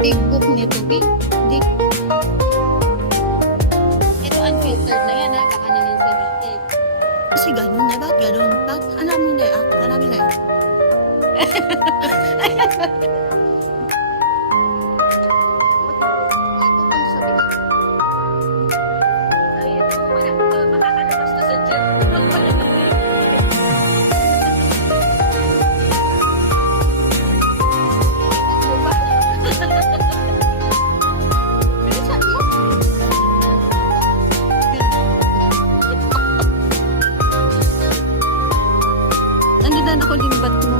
Big book nito, big. Ito unfiltered na yan, ha? Baka naman sabihin. Kasi ganun na, ba't ganun? Ba't? Alamin na yan, alamin na yan. Makakalabas na sa dyan. Nandiyan ako limbat mo.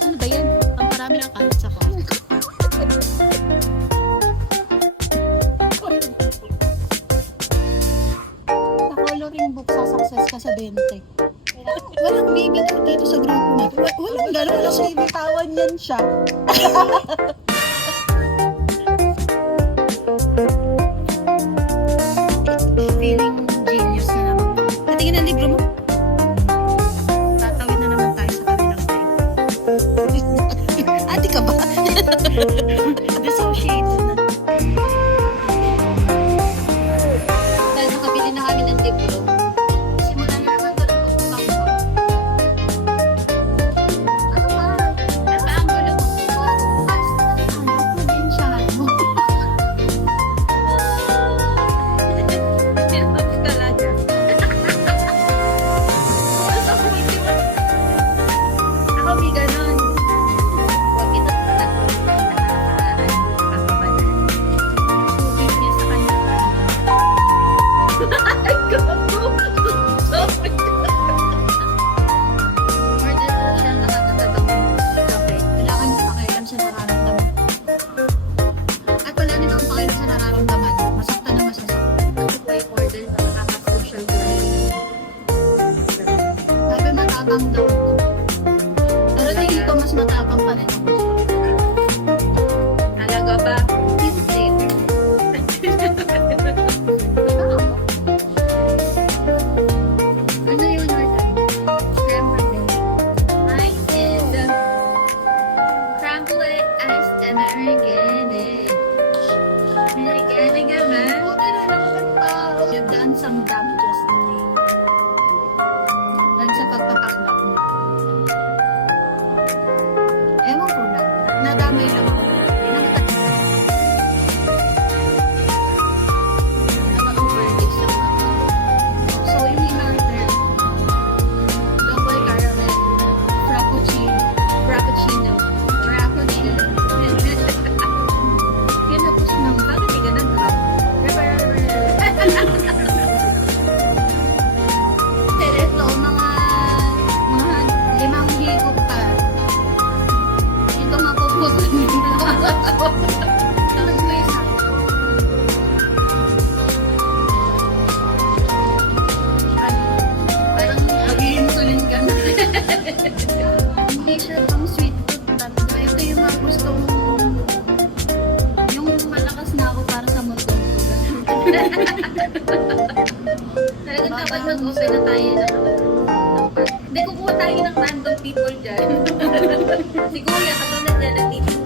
Ano ba yan? Ang parami ng kalis ako. Coloring book sa success ka sa 20. Walang bibitaw dito sa grupo na ito. Walang gano'n. Walang bibitawan yan siya. Feeling genius na naman. Patingin ang libro mo. Tatawid na naman tayo sa kabilang tayo. Ate ka ba? Dissociated na. Dahil nakabili na kami ng libro, simulan na naman ito ng pagpapakot. Ano ba? Ano ba ang gulo mo? Ano? Probinsyahan mo. Sinabot talaga. Ako may ganon. Huwag ito tubig niya sa kanya. Order po siya nakakatadang chocolate. Wala kang pakialam sa nararamdaman. At wala din akong pakialam sa nararamdaman. Masaktan na masasaktan. Ako po ay order na nakaka-social life. Sabi matapang daw ako. Pero tingin ko mas matapang pa rin ako. Talaga ba? Hindi. Ano yung order? Creme Mine is crumble iced Americanic. Americanic naman. Buti na lang ang tao. You've done some damages today. Lang sa pagpapaklak mo. Ewan ko lang. Nadamay lang ako. Talagang dapat mag-open na tayo ng part. Hindi, kukuha tayo ng random people dyan. Si Kuya, katulad dyan, nagtitinda